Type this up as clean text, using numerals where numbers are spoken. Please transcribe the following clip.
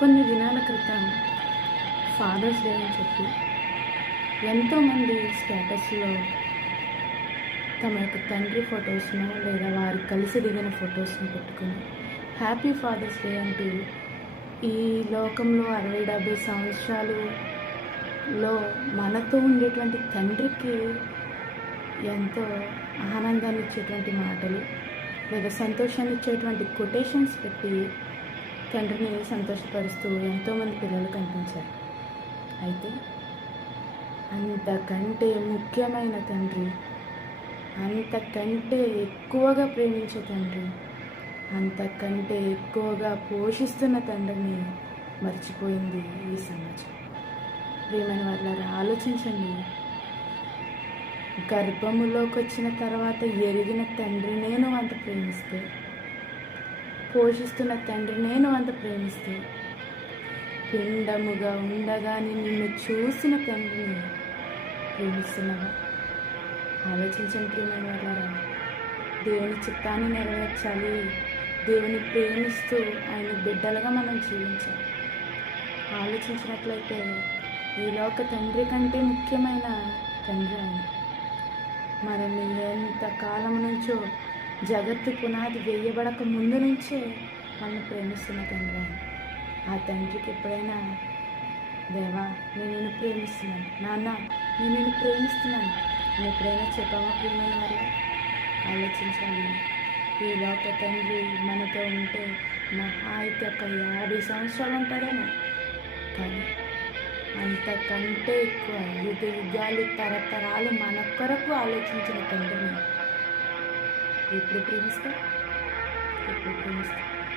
కొన్ని దినాల క్రితం ఫాదర్స్ డే అని చెప్పి ఎంతోమంది స్టేటస్లో తమ యొక్క తండ్రి ఫొటోస్ను లేదా వారు కలిసి దిగిన ఫొటోస్ను పెట్టుకుని హ్యాపీ ఫాదర్స్ డే అంటూ ఈ లోకంలో 60-70 సంవత్సరాలులో మనతో ఉండేటువంటి తండ్రికి ఎంతో ఆనందాన్ని ఇచ్చేటువంటి మాటలు లేదా సంతోషాన్ని ఇచ్చేటువంటి కొటేషన్స్ పెట్టి తండ్రిని సంతోషపరుస్తూ ఎంతోమంది పిల్లలు కనిపించారు. అయితే అంతకంటే ముఖ్యమైన తండ్రి, అంతకంటే ఎక్కువగా ప్రేమించే తండ్రి, అంతకంటే ఎక్కువగా పోషిస్తున్న తండ్రిని మర్చిపోయింది ఈ సమాజం. ప్రియమైన వాళ్ళారా, ఆలోచించండి. గర్భములోకి వచ్చిన తర్వాత ఎరిగిన తండ్రినే నువ్వు అంత ప్రేమిస్తే, పోషిస్తున్న తండ్రినే నువ్వు అంత ప్రేమిస్తే, పిండముగా ఉండగానే నిన్ను చూసిన తండ్రిని ప్రేమిస్తున్నావా? ఆలోచించండి ప్రియమైన వాళ్ళారా. దేవుని చిత్తాన్ని నెరవేర్చాలి, దేవుని ప్రేమిస్తూ ఆయన బిడ్డలుగా మనం జీవించాలి. ఆలోచించినట్లయితే ఈ లోక తండ్రి కంటే ముఖ్యమైన తండ్రి ఆయన. మనల్ని ఎంతకాలం నుంచో జగత్తు పునాది వేయబడక ముందు నుంచే మనల్ని ప్రేమిస్తున్న తండ్రి ఆయన. ఆ తండ్రికి ఎప్పుడైనా దేవా నేను నిన్ను ప్రేమిస్తున్నాను, నాన్న నేను నిన్ను ప్రేమిస్తున్నాను అని ఎప్పుడైనా చెప్పామా? ప్రియమైన వాళ్ళు ఆలోచించాలి. ఈ లోక తండ్రి మనతో ఉంటే మహా అయితే ఒక 50 సంవత్సరాలు ఉంటాడేమో, కానీ అంతకంటే ఎక్కువ యుగ యుగాలు తరతరాలు మన కొరకు ఆలోచించిన తండ్రిని ఎప్పుడు ప్రేమిస్తా?